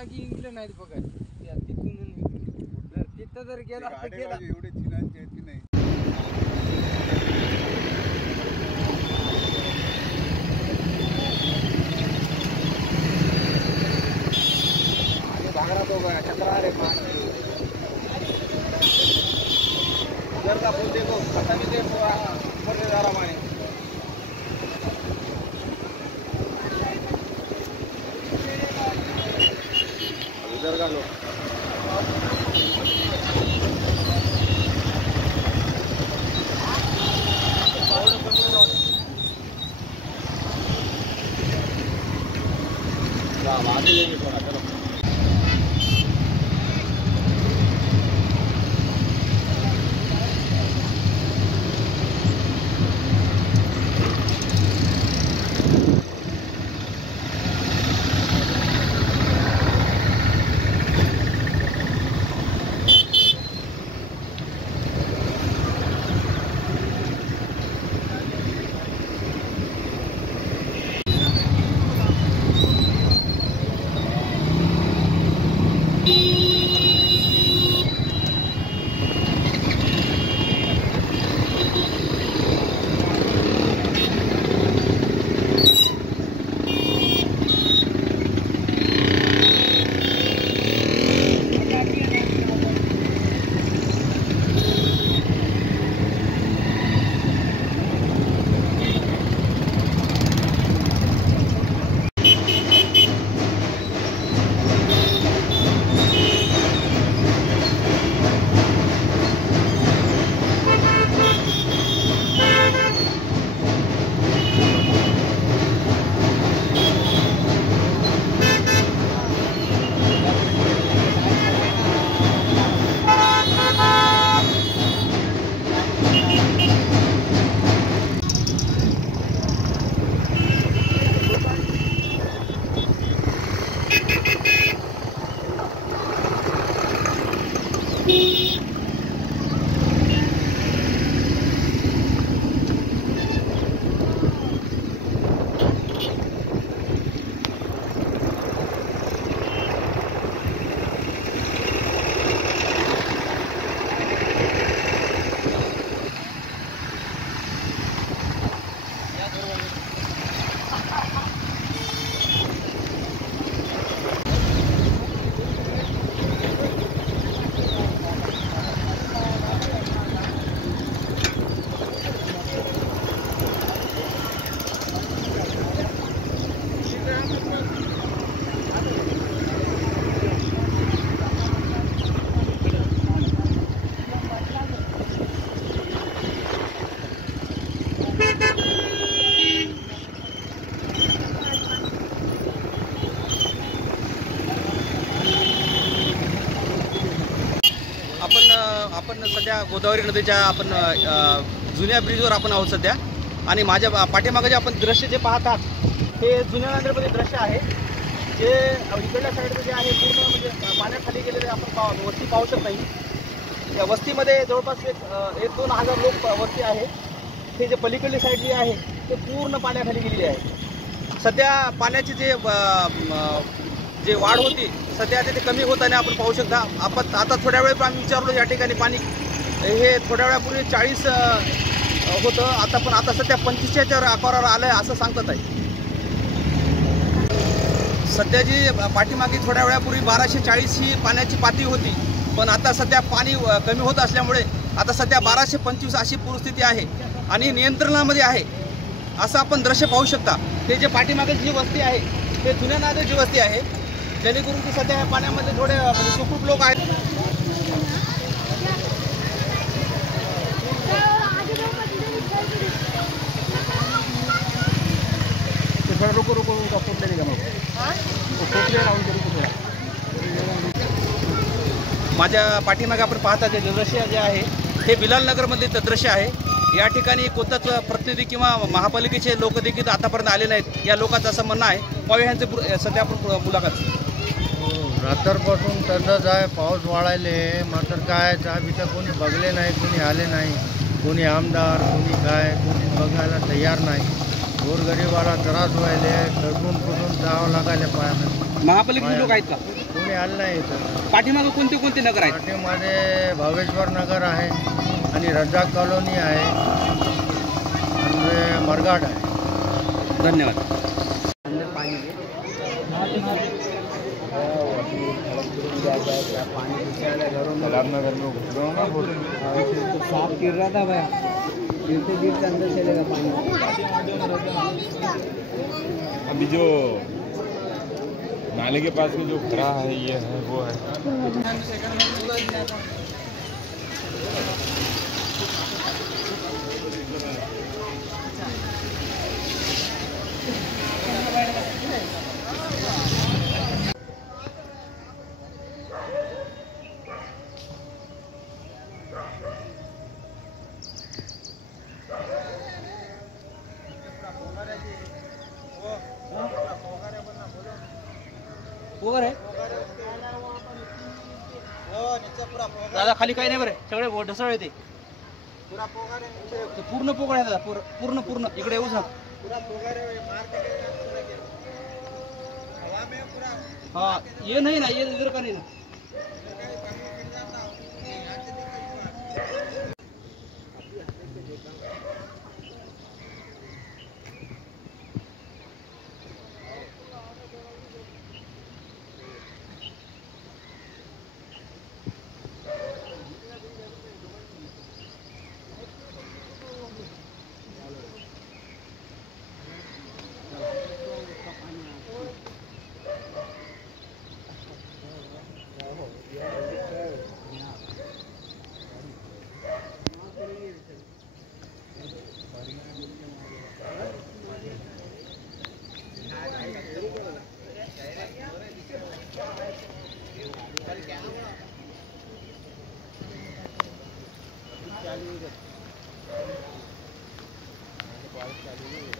पाठीमागे इंग्लंड नाही बघा तिथून तिथं जर गेला तर गेला एवढे चिनांचे आहेत की नाही भांगरा तो चक्रा रे इधर का पुल देखो पता नहीं देखो ऊपर से जा रहा पानी इधर का लो आगे लेंगे थोड़ा चलो आपण सध्या गोदावरी नदीच्या आपण जुन्या ब्रिजवर आपण आहोत सध्या आणि माझ्या पाठीमागे जे आपण दृश्य जे पाहतात हे जुन्या नांदेडमध्ये दृश्य आहे जे इकडल्या साईडचं जे आहे पूर्ण म्हणजे पाण्याखाली गेलेले आपण वस्ती पाहू शकत नाही. या वस्तीमध्ये जवळपास एक 2,000 लोक वस्ती आहे. हे जे पलीकडली साईड जी आहे ते पूर्ण पाण्याखाली गेलेली आहे. सध्या पाण्याची जे वाढ होती सध्या ते कमी होताना आपण पाहू शकता. आपण आता थोड्या वेळ आम्ही विचारलो या ठिकाणी पाणी हे थोड्या वेळापूर्वी 40 होतं आता पण आता सध्या 25च्या आकारावर आलं आहे असं सांगतात आहे. सध्या जी पाठीमागे थोड्या वेळापूर्वी 1240 ही पाण्याची पातळी होती पण आता सध्या पाणी कमी होत असल्यामुळे आता सध्या 1225 अशी परिस्थिती आहे आणि नियंत्रणामध्ये आहे असं आपण दृश्य पाहू शकता. हे जे पाठीमागे जी वस्ती आहे ते जुन्या नांदेडची वस्ती आहे जेणेकरून की सध्या पाण्यामध्ये थोडे म्हणजे सुखरूप लोक आहेत. माझ्या पाठीमागे आपण पाहता ते दृश्य जे आहे हे बिलाल नगरमधले दृश्य आहे. या ठिकाणी कोणताच प्रतिनिधी किंवा महापालिकेचे लोक देखील आतापर्यंत आले नाहीत या लोकांचं असं म्हणणं आहे. पाहूया ह्यांचे सध्या आपण मुलाखत. रात्रपासून तसंच आहे पाऊस वाढायले मात्र काय बिचा कोणी बघले नाही कोणी आले नाही कोणी आमदार कोणी काय कोणी बघायला तयार नाही. गोरगरीबाला त्रास व्हायले ढकलून जावं लागायला पाहिजे. महापालिकेचे लोक आहेत का? कोणी आलं नाही इथं. पाठीमागं कोणते कोणते नगर आहेत? पाठीमध्ये भावेश्वर नगर आहे आणि रज्जाक कॉलोनी आहे आणि मरघाट आहे. धन्यवाद. साफ गिर रहा था भैया, गिरते गिरते अंदर चलेगा पानी. अभी जो नाले के पास में जो खड़ा है ये है वो है. पोगर आहे दादा, खाली काही नाही बरं, सगळे ढसळ येते. पूर्ण पोगळ आहे दादा, पूर्ण पूर्ण इकडे येऊ जा. हाँ ये नहीं ना, ये इधर का नहीं ना. बारिश चालू है.